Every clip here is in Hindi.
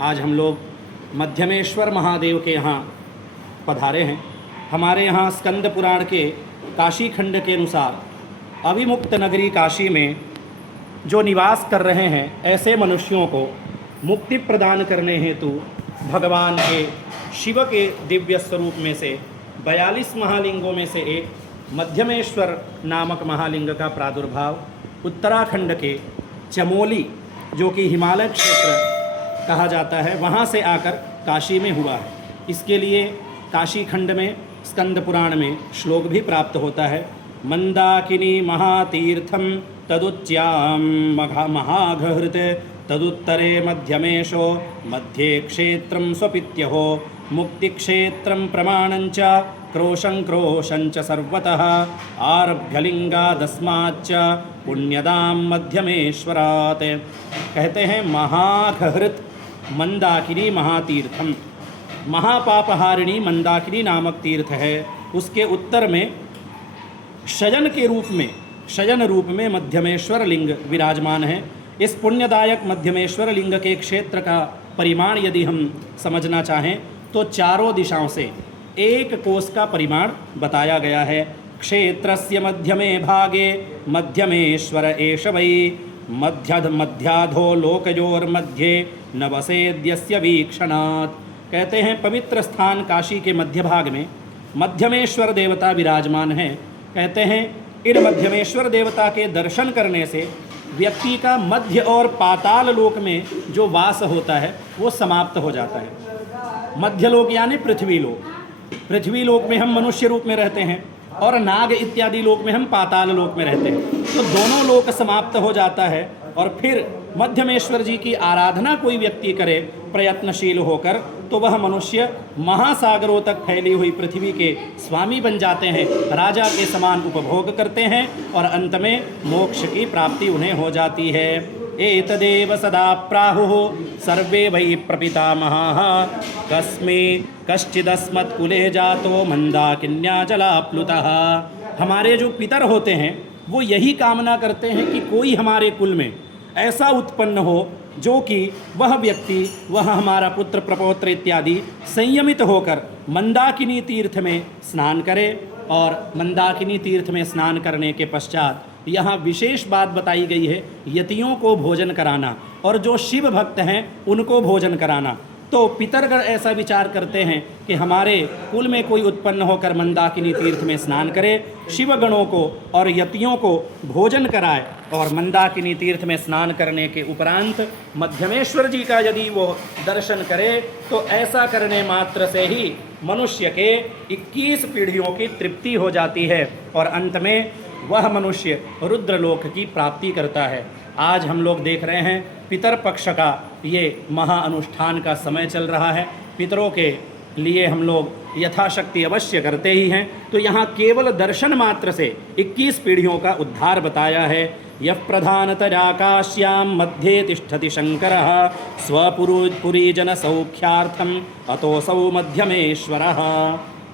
आज हम लोग मध्यमेश्वर महादेव के यहाँ पधारे हैं। हमारे यहाँ स्कंद पुराण के काशी खंड के अनुसार अविमुक्त नगरी काशी में जो निवास कर रहे हैं ऐसे मनुष्यों को मुक्ति प्रदान करने हेतु भगवान के शिव के दिव्य स्वरूप में से 42 महालिंगों में से एक मध्यमेश्वर नामक महालिंग का प्रादुर्भाव उत्तराखंड के चमोली, जो कि हिमालय क्षेत्र कहा जाता है, वहाँ से आकर काशी में हुआ है। इसके लिए काशी खंड में स्कंद पुराण में श्लोक भी प्राप्त होता है। मंदाकिनी महातीर्थम तदुच्च्याम महाघहृत तदुत्तरे मध्यमेशो मध्ये क्षेत्रं स्वपित्यहो मुक्तिक्षेत्रं प्रमाणञ्च क्रोशं क्रोशञ्च सर्वतः आरभ्यलिंगादस्माच्च पुण्यदां मध्यमेश्वरात्। कहते हैं महाघहृत मंदाकिनी महातीर्थम, महापापहारिणी मंदाकिनी नामक तीर्थ है। उसके उत्तर में शयन रूप में मध्यमेश्वर लिंग विराजमान है। इस पुण्यदायक मध्यमेश्वर लिंग के क्षेत्र का परिमाण यदि हम समझना चाहें तो चारों दिशाओं से एक कोस का परिमाण बताया गया है। क्षेत्रस्य मध्यमे भागे मध्यमेश्वर एष वै मध्याधो लोकयोर्मध्ये न वसेद्यस्य वीक्षणात्। कहते हैं पवित्र स्थान काशी के मध्य भाग में मध्यमेश्वर देवता विराजमान हैं। कहते हैं इन मध्यमेश्वर देवता के दर्शन करने से व्यक्ति का मध्य और पाताल लोक में जो वास होता है वो समाप्त हो जाता है। मध्य लोक यानी पृथ्वी लोक। पृथ्वी लोक में हम मनुष्य रूप में रहते हैं और नाग इत्यादि लोक में हम पाताल लोक में रहते हैं। तो दोनों लोक समाप्त हो जाता है और फिर मध्यमेश्वर जी की आराधना कोई व्यक्ति करे प्रयत्नशील होकर, तो वह मनुष्य महासागरों तक फैली हुई पृथ्वी के स्वामी बन जाते हैं, राजा के समान उपभोग करते हैं और अंत में मोक्ष की प्राप्ति उन्हें हो जाती है। एतदेव सदा प्राहुः सर्वे वै प्रपितामहाः कस्मै कश्चिदस्मत्कुले जातो मंदाकिन्या जलाप्लुतः। हमारे जो पितर होते हैं वो यही कामना करते हैं कि कोई हमारे कुल में ऐसा उत्पन्न हो जो कि वह व्यक्ति, वह हमारा पुत्र प्रपौत्र इत्यादि संयमित होकर मंदाकिनी तीर्थ में स्नान करे। और मंदाकिनी तीर्थ में स्नान करने के पश्चात यहाँ विशेष बात बताई गई है, यतियों को भोजन कराना और जो शिव भक्त हैं उनको भोजन कराना। तो पितरगण ऐसा विचार करते हैं कि हमारे कुल में कोई उत्पन्न होकर मंदाकिनी तीर्थ में स्नान करे, शिवगणों को और यतियों को भोजन कराए और मंदाकिनी तीर्थ में स्नान करने के उपरांत मध्यमेश्वर जी का यदि वो दर्शन करे तो ऐसा करने मात्र से ही मनुष्य के 21 पीढ़ियों की तृप्ति हो जाती है और अंत में वह मनुष्य रुद्रलोक की प्राप्ति करता है। आज हम लोग देख रहे हैं पितर पक्ष का ये महाअनुष्ठान का समय चल रहा है। पितरों के लिए हम लोग यथाशक्ति अवश्य करते ही हैं। तो यहाँ केवल दर्शन मात्र से 21 पीढ़ियों का उद्धार बताया है। यः प्रधानतराकाश्यां मध्ये तिष्ठति शंकरः स्वपुरीजन सौख्यार्थम अतोऽसौ मध्यमेश्वरः।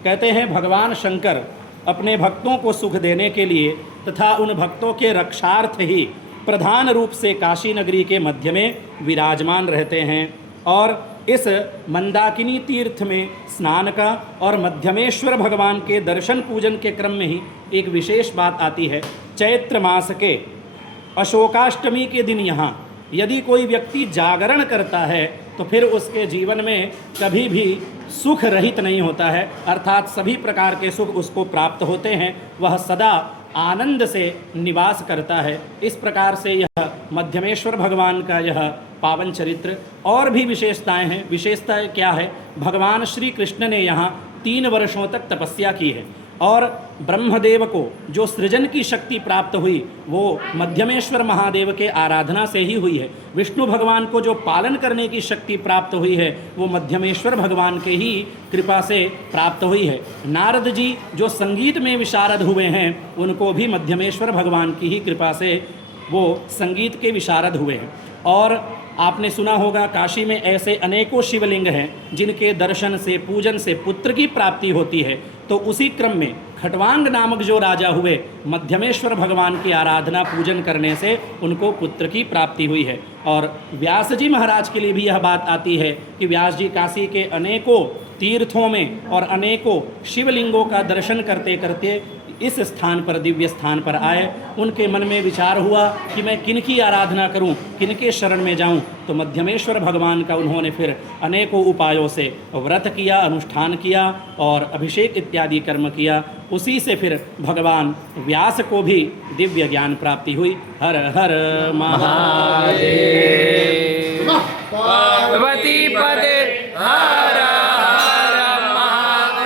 कहते हैं भगवान शंकर अपने भक्तों को सुख देने के लिए तथा उन भक्तों के रक्षार्थ ही प्रधान रूप से काशी नगरी के मध्य में विराजमान रहते हैं। और इस मंदाकिनी तीर्थ में स्नान का और मध्यमेश्वर भगवान के दर्शन पूजन के क्रम में ही एक विशेष बात आती है। चैत्र मास के अशोकाष्टमी के दिन यहाँ यदि कोई व्यक्ति जागरण करता है तो फिर उसके जीवन में कभी भी सुख रहित नहीं होता है, अर्थात सभी प्रकार के सुख उसको प्राप्त होते हैं। वह सदा आनंद से निवास करता है। इस प्रकार से यह मध्यमेश्वर भगवान का यह पावन चरित्र और भी विशेषताएं हैं। विशेषता क्या है? भगवान श्री कृष्ण ने यहाँ 3 वर्षों तक तपस्या की है और ब्रह्मदेव को जो सृजन की शक्ति प्राप्त हुई वो मध्यमेश्वर महादेव के आराधना से ही हुई है। विष्णु भगवान को जो पालन करने की शक्ति प्राप्त हुई है वो मध्यमेश्वर भगवान के ही कृपा से प्राप्त हुई है। नारद जी जो संगीत में विशारद हुए हैं उनको भी मध्यमेश्वर भगवान की ही कृपा से वो संगीत के विशारद हुए हैं। और आपने सुना होगा काशी में ऐसे अनेकों शिवलिंग हैं जिनके दर्शन से पूजन से पुत्र की प्राप्ति होती है। तो उसी क्रम में खटवांग नामक जो राजा हुए, मध्यमेश्वर भगवान की आराधना पूजन करने से उनको पुत्र की प्राप्ति हुई है। और व्यास जी महाराज के लिए भी यह बात आती है कि व्यास जी काशी के अनेकों तीर्थों में और अनेकों शिवलिंगों का दर्शन करते करते इस स्थान पर, दिव्य स्थान पर आए। उनके मन में विचार हुआ कि मैं किनकी आराधना करूं, किनके शरण में जाऊं। तो मध्यमेश्वर भगवान का उन्होंने फिर अनेकों उपायों से व्रत किया, अनुष्ठान किया और अभिषेक इत्यादि कर्म किया। उसी से फिर भगवान व्यास को भी दिव्य ज्ञान प्राप्ति हुई। हर हर महादेव। पार्वती पदे हर हर महादेव।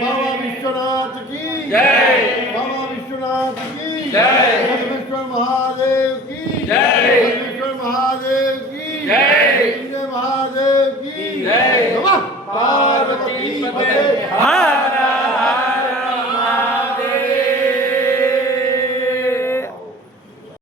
बाबा विश्वनाथ की जय। बाबा विश्वनाथ की जय। परमेश्वर महादेव की जय। परमेश्वर महादेव की जय। महादेव की जय। नमः पार्वती पते हर